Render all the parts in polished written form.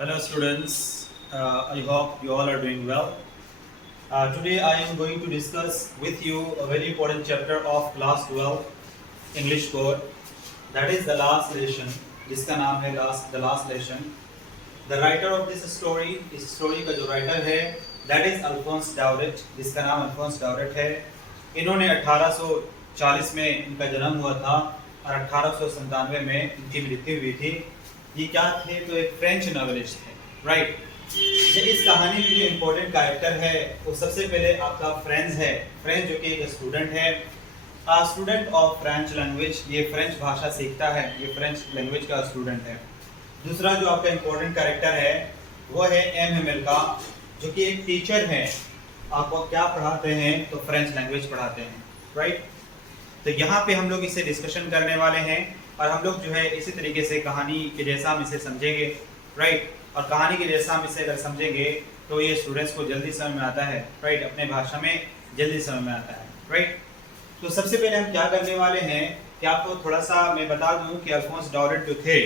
Hello students, I hope you all are doing well. Today I am going to discuss with you a very important chapter of class 12 English core, that is the last lesson, जिसका नाम है the last lesson. The writer of this story, इस story का जो writer है that is Alphonse Daudet, जिसका नाम अल्फोंस डाउरेट है. इन्होंने 1840 में इनका जन्म हुआ था और 1897 में इनकी मृत्यु हुई थी. ये क्या थे? तो एक फ्रेंच नॉवेलिस्ट थे, राइट. इस कहानी में जो इम्पोर्टेंट कैरेक्टर है वो सबसे पहले आपका फ्रेंच है. फ्रेंच जो कि एक स्टूडेंट है, स्टूडेंट ऑफ फ्रेंच लैंग्वेज. ये फ्रेंच भाषा सीखता है, ये फ्रेंच लैंग्वेज का स्टूडेंट है. दूसरा जो आपका इम्पोर्टेंट कैरेक्टर है वो है एम हेमेल का, जो कि एक टीचर है. आपको क्या पढ़ाते हैं? तो फ्रेंच लैंग्वेज पढ़ाते हैं, राइट. तो यहाँ पे हम लोग इसे डिस्कशन करने वाले हैं और हम लोग जो है इसी तरीके से कहानी के जैसा हम इसे समझेंगे, राइट. और कहानी के जैसा हम इसे अगर समझेंगे तो ये स्टूडेंट्स को जल्दी समझ में आता है, राइट. अपने भाषा में जल्दी समझ में आता है, राइट. तो सबसे पहले हम क्या करने वाले हैं कि आपको थोड़ा सा मैं बता दूं कि अल्फोंस डाउरेट जो थे,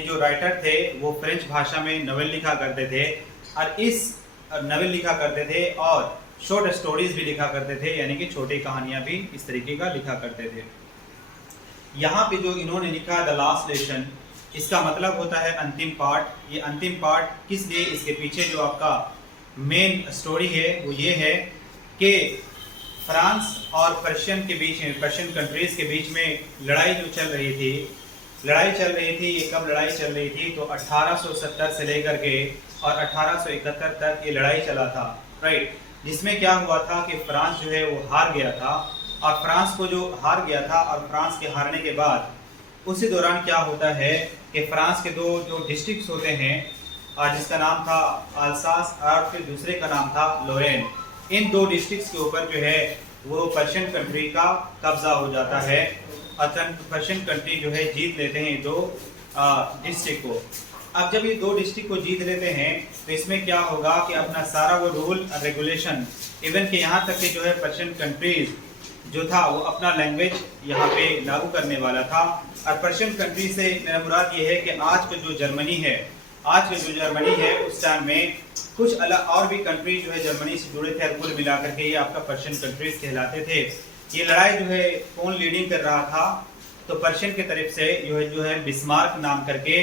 जो राइटर थे, वो फ्रेंच भाषा में नॉवेल लिखा करते थे और इस नॉवेल लिखा करते थे और शॉर्ट स्टोरीज भी लिखा करते थे, यानी कि छोटी कहानियां भी इस तरीके का लिखा करते थे. यहाँ पे जो इन्होंने लिखा द लास्ट लेसन, इसका मतलब होता है अंतिम पार्ट. ये अंतिम पार्ट किस लिए? इसके पीछे जो आपका मेन स्टोरी है वो ये है कि फ्रांस और पर्शियन के बीच में, पर्शियन कंट्रीज के बीच में लड़ाई जो चल रही थी, ये कब लड़ाई चल रही थी? तो 1870 से लेकर के और 1871 तक ये लड़ाई चला था, राइट. जिसमें क्या हुआ था कि फ्रांस जो है वो हार गया था और फ्रांस को जो हार गया था और फ्रांस के हारने के बाद उसी दौरान क्या होता है कि फ्रांस के दो जो डिस्ट्रिक्ट्स होते हैं, जिसका नाम था अल्सास और फिर दूसरे का नाम था लोरेन, इन दो डिस्ट्रिक्ट्स के ऊपर जो है वो पर्शियन कंट्री का कब्जा हो जाता है. पर्शियन कंट्री जो है जीत लेते हैं दो डिस्ट्रिक्ट को. अब जब ये दो डिस्ट्रिक्ट को जीत लेते हैं तो इसमें क्या होगा कि अपना सारा वो रूल और रेगुलेशन, इवन के यहाँ तक कि जो है पर्शियन कंट्रीज जो था वो अपना लैंग्वेज यहाँ पे लागू करने वाला था. और पर्शियन कंट्री से मेरा मुराद ये है कि आज का जो जर्मनी है उस टाइम में कुछ अलग और भी कंट्री जो है जर्मनी से जुड़े थे और कुल मिलाकर के ये आपका पर्शियन कंट्रीज कहलाते थे. ये लड़ाई जो है कौन लीडिंग कर रहा था? तो पर्शियन की तरफ से जो है बिस्मार्क नाम करके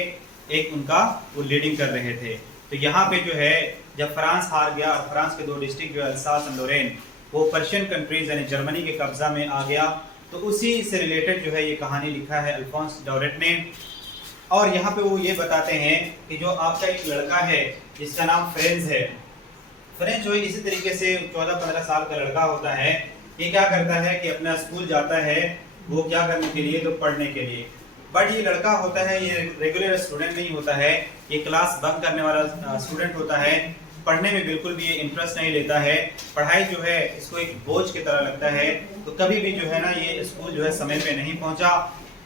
एक उनका वो लीडिंग कर रहे थे. तो यहाँ पे जो है जब फ्रांस हार गया और फ्रांस के दो डिस्ट्रिक्ट जो अल्सास और लोरेन वो पर्शियन कंट्रीज यानी जर्मनी के कब्जा में आ गया, तो उसी से रिलेटेड जो है ये कहानी लिखा है अल्फोंस डाउरेट ने. और यहाँ पे वो ये बताते हैं कि जो आपका एक लड़का है जिसका नाम फ्रेंच है, फ्रेंच जो है इसी तरीके से 14-15 साल का लड़का होता है. ये क्या करता है कि अपना स्कूल जाता है, वो क्या करने के लिए? तो पढ़ने के लिए. बट ये लड़का होता है, ये रेगुलर स्टूडेंट नहीं होता है, ये क्लास बंक करने वाला स्टूडेंट होता है. पढ़ने में बिल्कुल भी ये इंटरेस्ट नहीं लेता है. पढ़ाई जो है इसको एक बोझ की तरह लगता है. तो कभी भी जो है ना ये स्कूल जो है समय पे नहीं पहुंचा,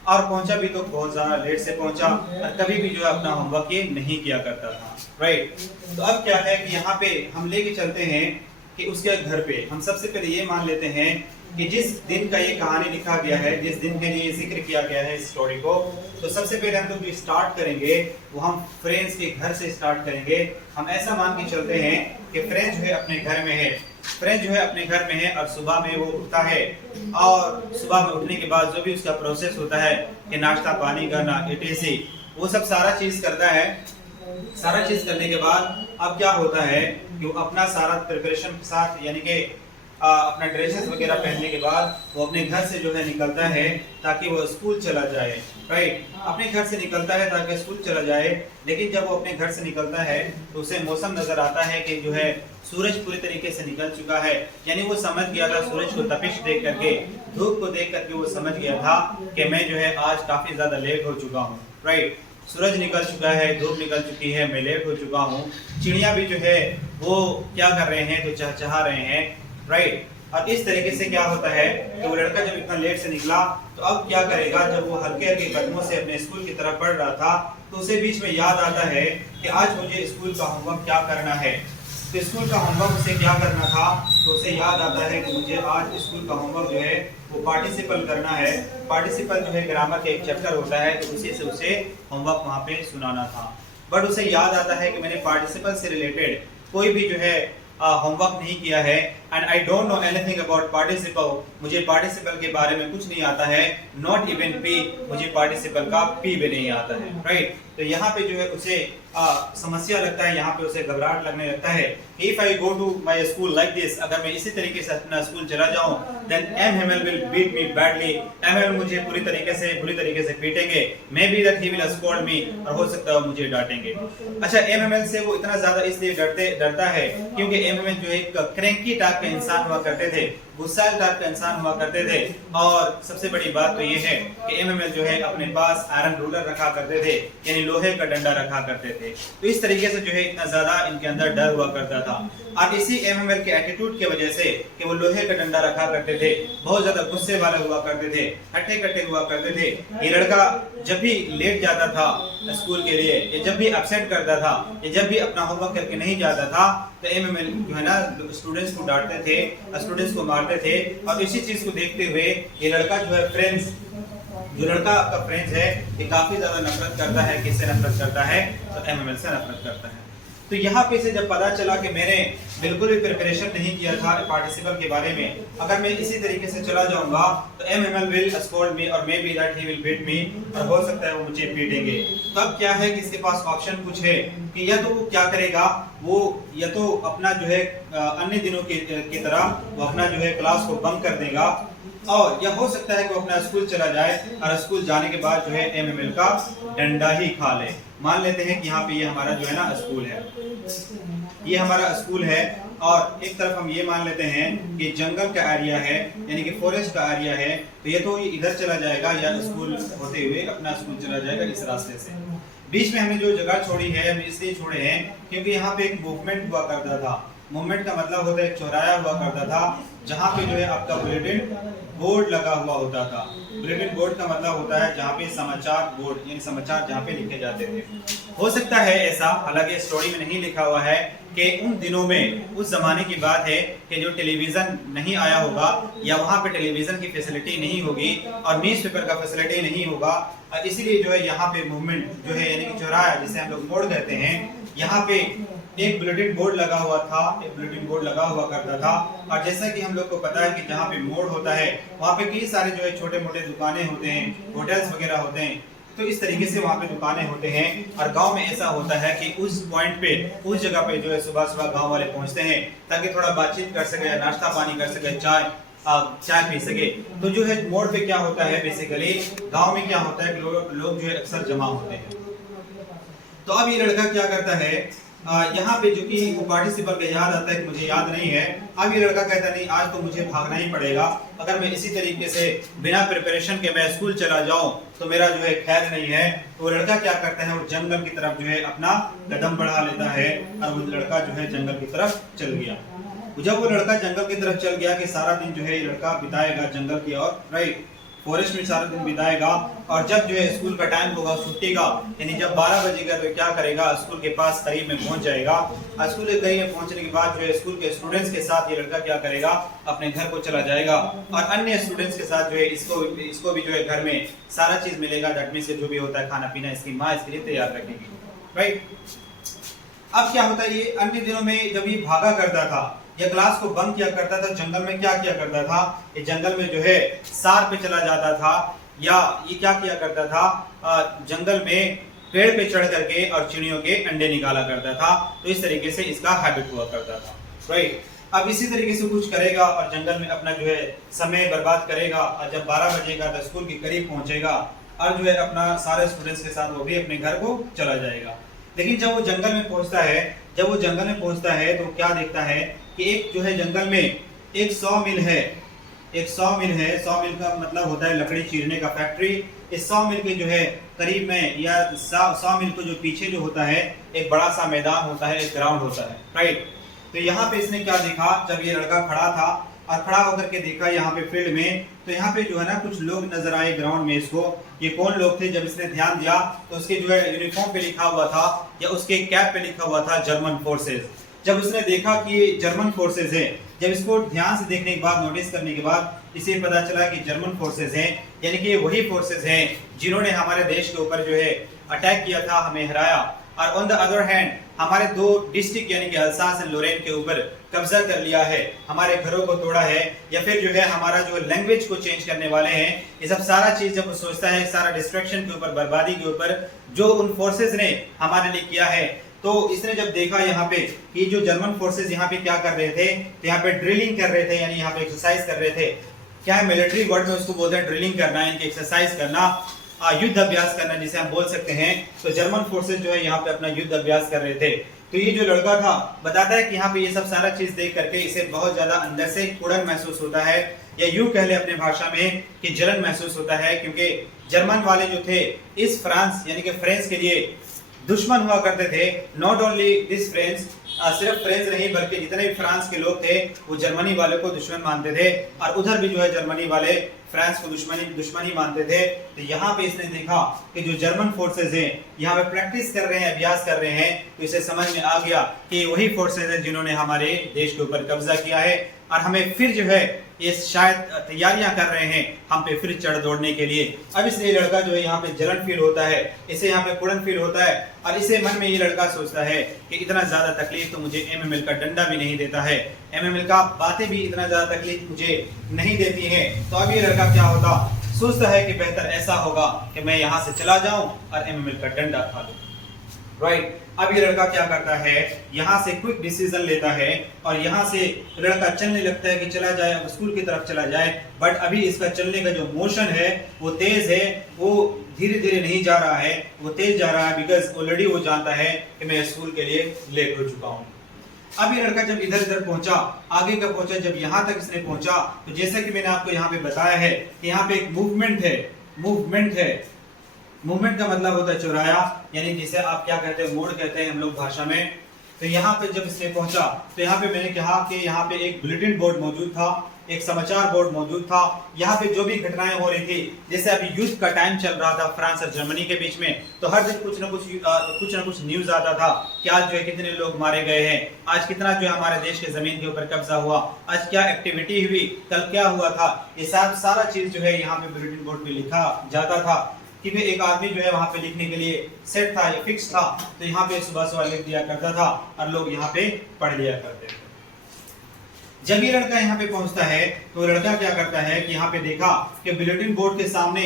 और पहुंचा भी तो बहुत ज़्यादा लेट से पहुंचा, और कभी भी जो है अपना होमवर्क ये नहीं किया करता था, राइट. तो अब क्या है कि यहाँ पे हम लेके चलते हैं कि उसके घर पे हम सबसे पहले ये मान लेते हैं कि जिस दिन का ये कहानी लिखा गया है, जिस दिन के लिए जिक्र किया गया है इस स्टोरी को, तो सबसे पहले हम लोग जो स्टार्ट करेंगे वो हम फ्रेंच के घर से स्टार्ट करेंगे. हम ऐसा मान के चलते हैं कि फ्रेंच जो है अपने घर में है, और सुबह में वो उठता है और सुबह में उठने के बाद जो भी उसका प्रोसेस होता है कि नाश्ता पानी करना, etc, वो सब सारा चीज करता है. सारा चीज करने के बाद अब क्या होता है कि वो अपना सारा प्रिपरेशन के साथ, यानी कि अपना ड्रेसेस वगैरह पहनने के बाद वो अपने घर से जो है निकलता है ताकि वो स्कूल चला जाए, राइट. अपने घर से निकलता है ताकि स्कूल चला जाए. लेकिन जब वो अपने घर से निकलता है तो उसे मौसम नजर आता है कि जो है सूरज पूरी तरीके से निकल चुका है. यानी वो समझ गया था, सूरज को तपिश देख करके, धूप को देख करके वो समझ गया था कि मैं जो है आज काफी ज्यादा लेट हो चुका हूँ, राइट. सूरज निकल चुका है, धूप निकल चुकी है, मैं लेट हो चुका हूँ. चिड़िया भी जो है वो क्या कर रहे हैं? तो चहचहा रहे हैं, राइट. अब इस तरीके से क्या होता है कि वो लड़का जब इतना लेट से निकला तो अब क्या करेगा? जब वो हल्के हल्के कदमों से अपने स्कूल की तरफ बढ़ रहा था तो उसे बीच में याद आता है कि आज मुझे स्कूल का होमवर्क क्या करना है. तो स्कूल का होमवर्क उसे क्या करना था? तो उसे याद आता है कि मुझे आज स्कूल का होमवर्क जो है वो पार्टिसिपल करना है. पार्टिसिपल जो है ग्रामर का एक चैप्टर होता है, तो उसी से उसे होमवर्क वहाँ पे सुनाना था. बट उसे याद आता है कि मैंने पार्टिसिपल से रिलेटेड कोई भी जो है होमवर्क नहीं किया है, and I don't know anything about participle, मुझे पार्टिसिपल के बारे में कुछ नहीं आता है, नॉट इवन पी, मुझे पार्टिसिपल का पी भी नहीं आता है, राइट। तो यहाँ पे जो है उसे समस्या लगता है, यहाँ पे उसे घबराहट लगने लगता है। If I go to my school like this, अगर मैं इसी तरीके से अपना स्कूल चला जाऊं, then MML will beat me badly, MML मुझे बुरी तरीके से पीटेंगे, maybe that he will scold me, और हो सकता है मुझे डांटेंगे। अच्छा, एमएमएल से वो इतना ज्यादा इसलिए डरता है क्योंकि एमएमएल जो एक क्रैंकी टाइप का इंसान हुआ करते थे, गुस्सैल टाइप का इंसान हुआ करते थे, और सबसे बड़ी बात तो ये है कि एमएमएल जो है अपने पास आयरन रूलर रखा करते थे, यानी लोहे का डंडा रखा करते थे। तो इस तरीके से जो है इतना ज्यादा इनके अंदर डर हुआ करता था। और इसी एमएमएल के एटीट्यूड की वजह से कि वो लोहे का डंडा रखा करते थे, बहुत ज्यादा गुस्से वाले हुआ करते थे, हट्टे कट्टे हुआ करते थे। ये लड़का जब भी लेट जाता था स्कूल के लिए, या जब भी एब्सेंट करता था, या जब भी अपना होमवर्क करके नहीं जाता था, तो एमएमएल जो है ना स्टूडेंट्स को डांटते थे, स्टूडेंट्स को मारते थे। और इसी चीज को देखते हुए ये लड़का जो है फ्रेंड्स, जो लड़का आपका फ्रेंड्स है, ये काफी ज्यादा नफरत करता है। किससे नफरत करता है? तो एमएमएल से नफरत करता है। तो यहाँ पे से जब पता चला कि मैंने बिल्कुल भी प्रिपरेशन नहीं किया था पार्टिसिपल के बारे में, अगर मैं इसी तरीके से चला जाऊंगा तो एमएमएल विल स्कोल्ड मी और maybe that he will beat me, और हो सकता है वो मुझे पीटेंगे। तो अब क्या है कि इसके पास ऑप्शन कुछ है कि या तो वो क्या करेगा, वो या तो अपना जो है अन्य दिनों की तरह वो अपना जो है क्लास को बंक कर देगा, और या हो सकता है कि वो अपना स्कूल चला जाए और स्कूल जाने के बाद जो है एमएमएल का डंडा ही खा ले। मान लेते हैं कि यहाँ पे ये हमारा जो है ना स्कूल है, ये हमारा स्कूल है, और एक तरफ हम ये मान लेते हैं कि जंगल का एरिया है, यानी कि फॉरेस्ट का एरिया है। तो ये तो इधर चला जाएगा, या स्कूल होते हुए अपना स्कूल चला जाएगा इस रास्ते से। बीच में हमने जो जगह छोड़ी है, हम इसलिए छोड़े हैं क्योंकि यहाँ पे एक मूवमेंट हुआ करता था। मूवमेंट का मतलब होता है एक चौराया हुआ करता था, जहाँ पे जो है आपका बुलेटिन बोर्ड लगा हुआ होता था। बुलेटिन बोर्ड का मतलब होता है जहाँ पे समाचार बोर्ड, यानी समाचार जहाँ पे लिखे जाते थे। हो सकता है ऐसा, हालांकि स्टोरी में नहीं लिखा हुआ है, कि उन दिनों में, उस जमाने की बात है कि जो टेलीविजन नहीं आया होगा, या वहाँ पे टेलीविजन की फैसिलिटी नहीं होगी, और न्यूज़पेपर का फैसिलिटी नहीं होगा, और इसीलिए जो है यहाँ पे मूवमेंट जो है, यानी कि चौराहा जिसे हम लोग मोड़ कहते हैं, यहाँ पे एक बुलेटिन बोर्ड लगा हुआ था, एक बुलेटिन बोर्ड लगा हुआ करता था। और जैसा कि हम लोग को पता है कि जहाँ पे मोड़ होता है वहाँ पे कई सारे जो है छोटे मोटे दुकानें होते हैं, होटल्स वगैरह होते हैं। तो इस तरीके से वहाँ पे दुकानें होते हैं, और गांव में ऐसा होता है कि उस पॉइंट पे, उस जगह पे जो है सुबह सुबह गांव वाले पहुँचते हैं ताकि थोड़ा बातचीत कर सके, नाश्ता पानी कर सके, चाय पी सके। तो जो है मोड़ पे क्या होता है, बेसिकली गाँव में क्या होता है, लोग जो है अक्सर जमा होते हैं। तो अब ये लड़का क्या करता है, यहाँ पे जो कि वो पार्टिसिपल का याद आता है कि मुझे याद नहीं है। अब ये लड़का कहता नहीं, आज तो मुझे भागना ही पड़ेगा, अगर मैं इसी तरीके से बिना प्रिपरेशन के मैं स्कूल चला जाऊं तो मेरा जो है खैर नहीं है। तो लड़का क्या करता है, वो जंगल की तरफ जो है अपना कदम बढ़ा लेता है, और वो लड़का जो है जंगल की तरफ चल गया। जब वो लड़का जंगल की तरफ चल गया कि सारा दिन जो है ये लड़का बिताएगा जंगल की ओर, राइट, फॉरेस्ट में सारा दिन बिताएगा, और जब जो है स्कूल का टाइम होगा छुट्टी का, यानी जब 12 बजेगा तो क्या करेगा, स्कूल के पास करीब में पहुंच जाएगा। स्कूल के करीब में पहुंचने के बाद जो है स्कूल के स्टूडेंट्स के साथ ये लड़का क्या करेगा, अपने घर को चला जाएगा, और अन्य स्टूडेंट्स के साथ जो है इसको भी जो है घर में सारा चीज मिलेगा, दैट मींस जो भी होता है खाना पीना इसकी माँ इसके लिए तैयार रखेगी, राइट। अब क्या होता है, ये अन्य दिनों में जब ये भागा करता था या क्लास को बंक किया करता था, जंगल में क्या किया करता था, ये जंगल में जो है सार पे चला जाता था, या ये क्या किया करता था, जंगल में पेड़ पे चढ़ करके और चिड़ियों के अंडे निकाला करता था। तो इस तरीके से इसका हैबिट हुआ करता था, राइट। अब इसी तरीके से कुछ करेगा और जंगल में अपना जो है समय बर्बाद करेगा, और जब 12 बजेगा तो स्कूल के करीब पहुंचेगा, और जो है अपना सारे स्टूडेंट्स के साथ वो भी अपने घर को चला जाएगा। लेकिन जब वो जंगल में पहुंचता है, तो क्या देखता है कि एक जो है जंगल में एक 100 मिल है, 100 मिल का मतलब होता है लकड़ी चीरने का फैक्ट्री। इस 100 मिल के जो है करीब में, या 100 मिल को जो पीछे जो होता है एक बड़ा सा मैदान होता है, एक ग्राउंड होता है, राइट। तो यहाँ पे इसने क्या देखा, जब ये लड़का खड़ा था और खड़ा होकर के देखा यहाँ पे फील्ड में, तो यहाँ पे जो है ना कुछ लोग नजर आए ग्राउंड में इसको। ये कौन लोग थे, जब इसने ध्यान दिया तो उसके जो है यूनिफॉर्म पे लिखा हुआ था, या उसके कैप पे लिखा हुआ था जर्मन फोर्सेज। जब उसने देखा कि ये जर्मन फोर्सेज है, जब इसको ध्यान से देखने के बाद, नोटिस करने के बाद इसे पता चला कि जर्मन फोर्सेज हैं, यानी कि वही फोर्सेज हैं जिन्होंने हमारे देश के ऊपर जो है अटैक किया था, हमें हराया। और ऑन द अदर हैंड हमारे दो डिस्ट्रिक्ट यानी कि अल्सास एंड लोरेन के ऊपर कब्जा कर लिया है, हमारे घरों को तोड़ा है, या फिर जो है हमारा जो लैंग्वेज को चेंज करने वाले हैं, ये सब सारा चीज जब वो सोचता है, सारा डिस्ट्रक्शन के ऊपर, बर्बादी के ऊपर जो उन फोर्सेस ने हमारे लिए किया है, तो इसने जब देखा यहाँ पे कि जो जर्मन फोर्सेस यहाँ पे क्या कर रहे थे, तो यहाँ पे ड्रिलिंग कर रहे थे, यानी यहाँ पे एक्सरसाइज कर रहे थे। क्या है मिलिट्री वर्ड में उसको बोलते हैं ड्रिलिंग करना, इनकी एक्सरसाइज करना, युद्ध अभ्यास करना जिसे हम बोल सकते हैं। तो जर्मन फोर्सेस जो है यहाँ पे अपना युद्ध अभ्यास कर रहे थे। तो ये जो लड़का था बताता है कि यहाँ पे ये सब सारा चीज देख करके इसे बहुत ज्यादा अंदर से कुड़न महसूस होता है, या यूं कह ले अपने भाषा में कि जलन महसूस होता है, क्योंकि जर्मन वाले जो थे इस फ्रांस यानी कि फ्रेंच के लिए दुश्मन हुआ करते थे। नॉट ओनली दिस फ्रेंच, सिर्फ फ्रेंच नहीं बल्कि जितने भी फ्रांस के लोग थे वो जर्मनी वाले को दुश्मन मानते थे, और उधर भी जो है जर्मनी वाले फ्रांस को दुश्मनी मानते थे। तो यहाँ पे इसने देखा कि जो जर्मन फोर्सेस हैं यहाँ पे प्रैक्टिस कर रहे हैं, अभ्यास कर रहे हैं, तो इसे समझ में आ गया कि वही फोर्सेस हैं जिन्होंने हमारे देश के ऊपर कब्जा किया है, और हमें फिर जो है ये शायद तैयारियां कर रहे हैं हम पे फिर चढ़ दौड़ने के लिए। अब इसलिए लड़का जो है यहाँ पे जलन फील होता है, इसे यहाँ पे कुड़न फील होता है, और इसे मन में ये लड़का सोचता है कि इतना ज्यादा तकलीफ तो मुझे एमएमएल का डंडा भी नहीं देता है, एमएमएल का बातें भी इतना ज्यादा तकलीफ मुझे नहीं देती हैं। तो अब ये लड़का क्या होता, सोचता है कि बेहतर ऐसा होगा कि मैं यहाँ से चला जाऊं और एमएमएल का डंडा खा लूं। राइट, अब ये लड़का क्या करता है, यहाँ से क्विक डिसीजन लेता है, और यहाँ से लड़का चलने लगता है कि चला जाए, स्कूल की तरफ चला जाए। बट अभी इसका चलने का जो मोशन है वो तेज है, वो धीरे धीरे नहीं जा रहा है, वो तेज जा रहा है, बिकॉज ऑलरेडी वो जानता है कि मैं स्कूल के लिए लेट हो चुका हूँ। अब ये लड़का जब इधर इधर पहुंचा, आगे का पहुंचा, जब यहाँ तक इसने पहुंचा, तो जैसा कि मैंने आपको यहाँ पे बताया है कि यहाँ पे एक मूवमेंट है। मूवमेंट का मतलब होता है चौराया, यानी जिसे आप क्या कहते हैं, मोड़ कहते हैं हम लोग भाषा में। तो यहाँ पे जब इसने पहुंचा तो यहाँ पे मैंने कहा कि यहाँ पे एक बुलेटिन बोर्ड मौजूद था, एक समाचार बोर्ड मौजूद था। यहाँ पे जो भी घटनाएं हो रही थी, जैसे अभी युद्ध का टाइम चल रहा था फ्रांस और जर्मनी के बीच में, तो हर दिन कुछ ना कुछ न्यूज आता था कि आज जो है कितने लोग मारे गए हैं, आज कितना जो है हमारे देश के जमीन के ऊपर कब्जा हुआ, आज क्या एक्टिविटी हुई, कल क्या हुआ था। ये सारा चीज जो है यहाँ पे बुलेटिन बोर्ड में लिखा जाता था कि वे एक आदमी जो है वहां पे लिखने के लिए सेट था या फिक्स था, तो यहाँ पे सुबह लिख दिया करता था और लोग यहाँ पे पढ़ लिया करते थे। जब ये लड़का यहाँ पे पहुंचता है तो लड़का क्या करता है कि यहाँ पे देखा कि बुलेटिन बोर्ड के सामने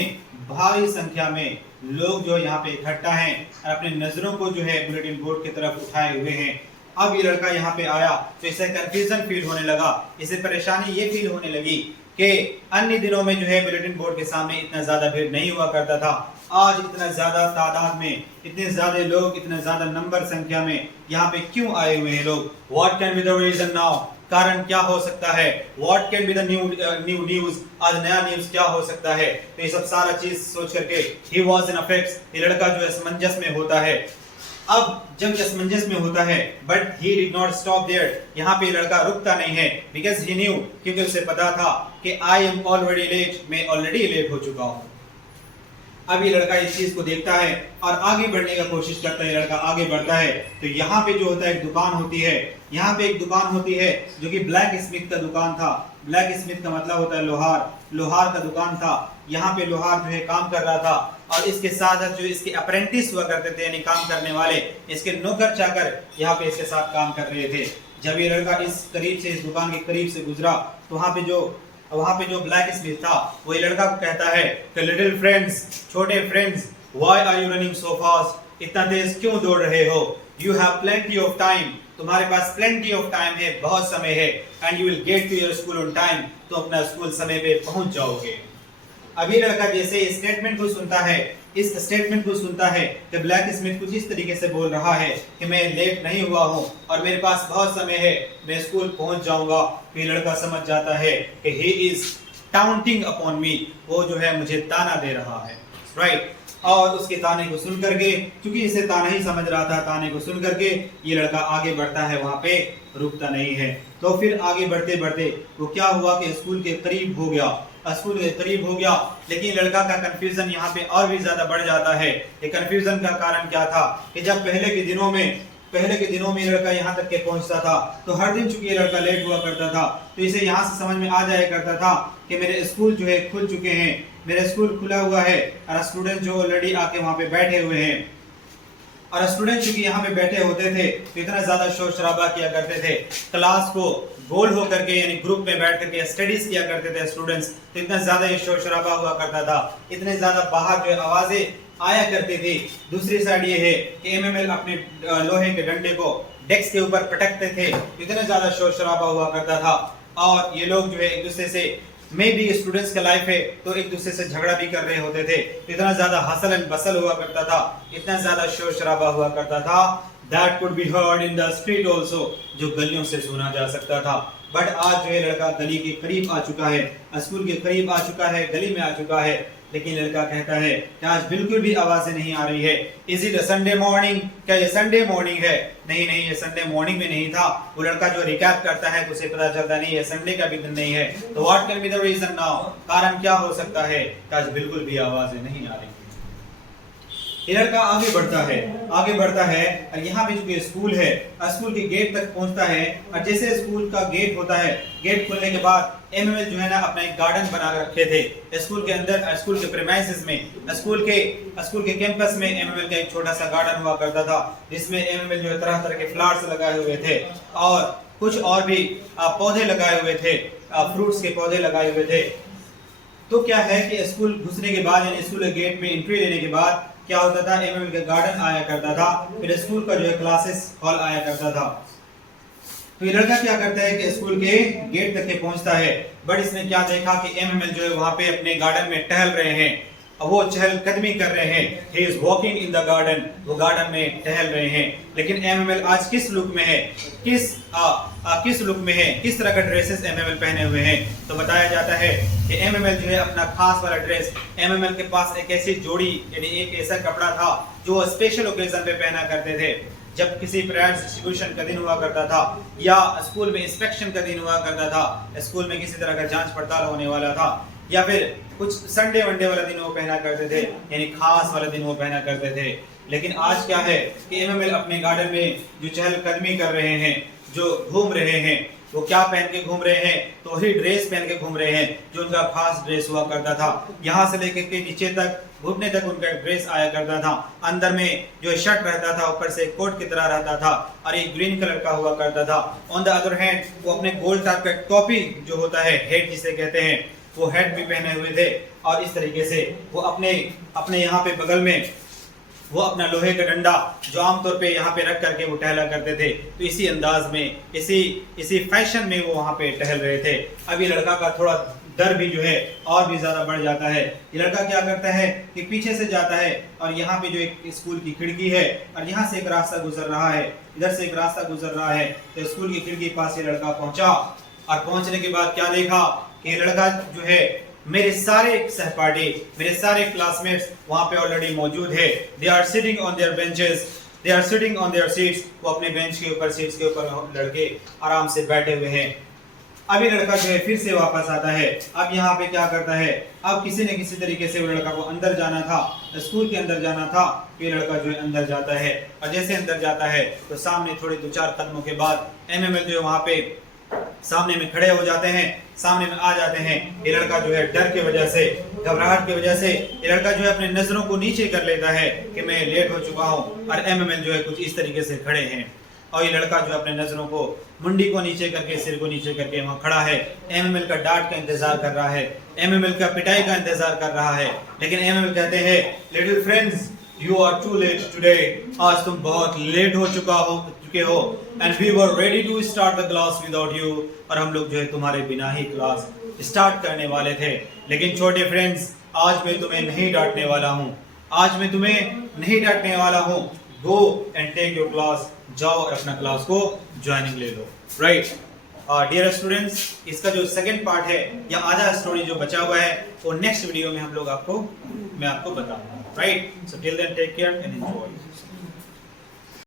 भारी संख्या में लोग जो यहाँ पे इकट्ठा हैं और अपने नजरों को जो है बुलेटिन बोर्ड की तरफ उठाए हुए हैं। अब ये लड़का यहाँ पे आया तो इसे कंफ्यूजन फील होने लगा, इसे परेशानी ये फील होने लगी कि अन्य दिनों में जो है बुलेटिन बोर्ड के सामने इतना ज्यादा भीड़ नहीं हुआ करता था, आज इतना ज्यादा तादाद में, इतने ज्यादा लोग, इतना ज्यादा नंबर संख्या में यहाँ पे क्यों आए हुए हैं लोग। What can be the reason now, कारण क्या हो सकता है। What can be the new news, आज नया न्यूज क्या हो सकता है। तो ये सब सारा चीज सोच करके ही वाज इन अफेक्ट्स, ये लड़का जो है असमंजस में होता है। अब जब असमंजस में होता है, but he did not stop there, यहाँ पे लड़का रुकता नहीं है, बिकॉज ही न्यू, क्योंकि उसे पता था कि आई एम ऑलरेडी लेट, मैं ऑलरेडी लेट हो चुका हूँ। अब ये लड़का इस चीज को देखता है और आगे बढ़ने का कोशिश करता है। लड़का आगे बढ़ता है तो यहाँ पे जो होता है एक दुकान होती है, यहाँ पे एक दुकान होती है जो कि ब्लैक स्मिथ का दुकान था। ब्लैक स्मिथ का मतलब होता है लोहार, लोहार का दुकान था। यहाँ पे लोहार जो है काम कर रहा था और इसके साथ जो इसके अप्रेंटिस हुआ करते थे, यानी काम करने वाले, इसके नौकर चाकर यहाँ पे इसके साथ काम कर रहे थे। जब ये लड़का इस दुकान के करीब से गुजरा तो वहाँ पे जो ब्लैक स्मिथ था वो ये लड़का को कहता है कि लिटिल फ्रेंड्स, छोटे friends, why are you running so fast, इतना तेज क्यों दौड़ रहे हो। You have plenty of time, तुम्हारे पास प्लेंटी ऑफ टाइम है, बहुत समय है। And you will get to your school on time, तो अपना स्कूल समय पे पहुंच जाओगे। अभी लड़का जैसे इस स्टेटमेंट को सुनता है कि ब्लैक स्मिथ कुछ इस तरीके से बोल रहा है कि मैं लेट नहीं हुआ हूँ और मेरे पास बहुत समय है, मैं स्कूल पहुंच जाऊंगा। फिर लड़का समझ जाता है कि ही इज टाउंटिंग अपॉन मी, वो जो है मुझे ताना दे रहा है, राइट। और उसके ताने को सुन करके, क्योंकि इसे ताना ही समझ रहा था, ताने को सुन करके ये लड़का आगे बढ़ता है, वहां पे रुकता नहीं है। तो फिर आगे बढ़ते बढ़ते वो क्या हुआ कि स्कूल के करीब हो गया, लेकिन लड़का का कंफ्यूजन यहाँ पे और भी ज्यादा बढ़ जाता है। ये कंफ्यूजन का कारण क्या था कि जब पहले के दिनों में लड़का यहाँ तक के पहुंचता था तो हर दिन चूंकि ये लड़का लेट हुआ करता था, तो इसे यहाँ से समझ में आ जाया करता था कि मेरे स्कूल जो है खुल चुके हैं, मेरा स्कूल खुला हुआ है और स्टूडेंट जो ऑलरेडी आके वहाँ पे बैठे हुए हैं। और स्टूडेंट चूंकि यहाँ पे बैठे होते थे तो इतना ज्यादा शोर शराबा किया करते थे, क्लास को गोल होकर के यानी ग्रुप में बैठ करके स्टडीज किया करते थे स्टूडेंट्स, तो इतना ज्यादा ये शोर शराबा हुआ करता था, इतने ज्यादा बाहर जो आवाजें आया करती थी। दूसरी साइड ये है कि एमएमएल अपने लोहे के डंडे को डेस्क के ऊपर पटकते थे, इतना ज्यादा शोर शराबा हुआ करता था। और ये लोग जो है एक दूसरे से, मैं भी स्टूडेंट्स का लाइफ है तो एक दूसरे से झगड़ा भी कर रहे होते थे, इतना ज्यादा हसल एंड बसल हुआ करता था, इतना ज्यादा शोर शराबा हुआ करता था। That could be heard in the street also, जो गलियों से सुना जा सकता था। बट आज जो है लड़का गली के करीब आ चुका है, स्कूल के करीब आ चुका है, गली में आ चुका है, लेकिन लड़का कहता है कि आज बिल्कुल भी आवाजें नहीं आ रही है। Is it a Sunday morning? क्या ये संडे मॉर्निंग है? नहीं नहीं, ये संडे मॉर्निंग में नहीं था। वो लड़का जो रिकैप करता है तो उसे पता चलता नहीं है संडे का भी दिन नहीं है। तो what can be the reason now? कारण क्या हो सकता है कि आज बिल्कुल भी आवाजें नहीं आ रही? ये लड़का आगे बढ़ता है और यहाँ पे जो स्कूल है, स्कूल के गेट तक पहुंचता है। और जैसे स्कूल का गेट होता है, गेट खुलने के बाद एमएमएल जो है ना अपना एक गार्डन बना कर रखे थे स्कूल के अंदर, स्कूल के प्रेमाइसेस में, स्कूल के कैंपस में एमएमएल का एक छोटा सा गार्डन हुआ करता था, जिसमें एमएमएल जो है तरह तरह के फ्लावर्स लगाए हुए थे और कुछ और भी पौधे लगाए हुए थे, फ्रूट्स के पौधे लगाए हुए थे। तो क्या है कि स्कूल घुसने के बाद यानी स्कूल के गेट में एंट्री लेने के बाद क्या होता था, एमएमएल का गार्डन आया करता था, फिर स्कूल का जो है क्लासेस हॉल आया करता था। तो ये लड़का क्या करता है कि स्कूल के गेट तक के पहुंचता है, बट इसने क्या देखा कि एमएमएल जो है वहां पे अपने गार्डन में टहल रहे हैं, वो चहलकदमी कर रहे हैं। He is walking in the garden, वो गार्डन में टहल रहे हैं। लेकिन एमएमएल आज किस लुक में है, किस लुक में है, किस तरह का ड्रेसेस एमएमएल पहने हुए हैं? तो बताया जाता है कि एमएमएल जो है अपना खास वाला ड्रेस, एमएमएल के पास एक ऐसी जोड़ी यानी एक ऐसा कपड़ा था जो स्पेशल ओकेजन पे पहना करते थे, जब किसी प्राइज डिस्ट्रीब्यूशन का दिन हुआ करता था या स्कूल में इंस्पेक्शन का दिन हुआ करता था, स्कूल में किसी तरह का जांच पड़ताल होने वाला था, या फिर कुछ संडे वनडे वाला दिन वो पहना करते थे, यानी खास वाला दिन वो पहना करते थे। लेकिन आज क्या है कि एमएमएल अपने गार्डन में जो चहलकदमी कर रहे हैं, जो घूम रहे हैं, वो क्या पहन के घूम रहे हैं? तो वही ड्रेस पहन के घूम रहे हैं जो उनका खास ड्रेस हुआ करता था। यहाँ से लेकर के नीचे तक, घुटने तक उनका ड्रेस आया करता था। अंदर में जो शर्ट रहता था, ऊपर से कोट की तरह रहता था और एक ग्रीन कलर का हुआ करता था। ऑन द अदर हैंड वो अपने गोल्ड टाइप का टोपी जो होता है, हेड जिसे कहते हैं, वो हेड भी पहने हुए थे। और इस तरीके से वो अपने यहाँ पे बगल में वो अपना लोहे का डंडा जो आमतौर पे यहाँ पे रख करके वो टहला करते थे। तो इसी अंदाज में, इसी फैशन में वो वहाँ पे टहल रहे थे। अब ये लड़का का थोड़ा डर भी जो है और भी ज्यादा बढ़ जाता है। ये लड़का क्या करता है कि पीछे से जाता है और यहाँ पे जो एक स्कूल की खिड़की है और यहाँ से एक रास्ता गुजर रहा है, इधर से एक रास्ता गुजर रहा है। तो स्कूल की खिड़की के पास ये लड़का पहुंचा और पहुंचने के बाद क्या देखा कि ये लड़का जो है, मेरे सारे सहपाठी, मेरे सारे क्लासमेट्स वहां पे ऑलरेडी मौजूद है। They are sitting on their benches, they are sitting on their seats, वो अपने बेंच के ऊपर, सीट्स के ऊपर लड़के आराम से बैठे हुए हैं। अब ये लड़का जो है फिर से वापस आता है। अब यहाँ पे क्या करता है, अब किसी न किसी तरीके से वो लड़का को अंदर जाना था, स्कूल के अंदर जाना था। ये लड़का जो है अंदर जाता है और जैसे अंदर जाता है तो सामने थोड़े 2-4 कदमों के बाद एमएमएल जो है वहां पे सामने में खड़े हो जाते हैं, सामने में आ जाते हैं। ये लड़का जो है डर की वजह से, घबराहट की वजह से ये लड़का जो है अपने नजरों को नीचे कर लेता है कि मैं लेट हो चुका हूँ। और एमएमएल जो है कुछ इस तरीके से खड़े हैं और ये लड़का जो अपने नजरों को, मुंडी को नीचे करके, सिर को नीचे करके वहाँ खड़ा है। एमएमएल का डांट का इंतजार कर रहा है, एमएमएल का पिटाई का इंतजार कर रहा है। लेकिन एमएमएल कहते हैं, little friends you are too late today, आज तुम बहुत लेट हो चुके हो। And we were ready to start the class without you, और हम लोग जो है तुम्हारे बिना ही क्लास स्टार्ट करने वाले थे। लेकिन छोटे फ्रेंड्स, आज मैं तुम्हें नहीं डांटने वाला हूँ, आज मैं तुम्हें नहीं डांटने वाला हूँ। Go and take your class, जाओ और अपना क्लास को ज्वाइनिंग ले लो। राइट डियर स्टूडेंट्स, इसका जो सेकंड पार्ट है या आधा स्टोरी जो बचा हुआ है वो नेक्स्ट वीडियो में मैं आपको बताऊंगा। Right, so till then take care and enjoy.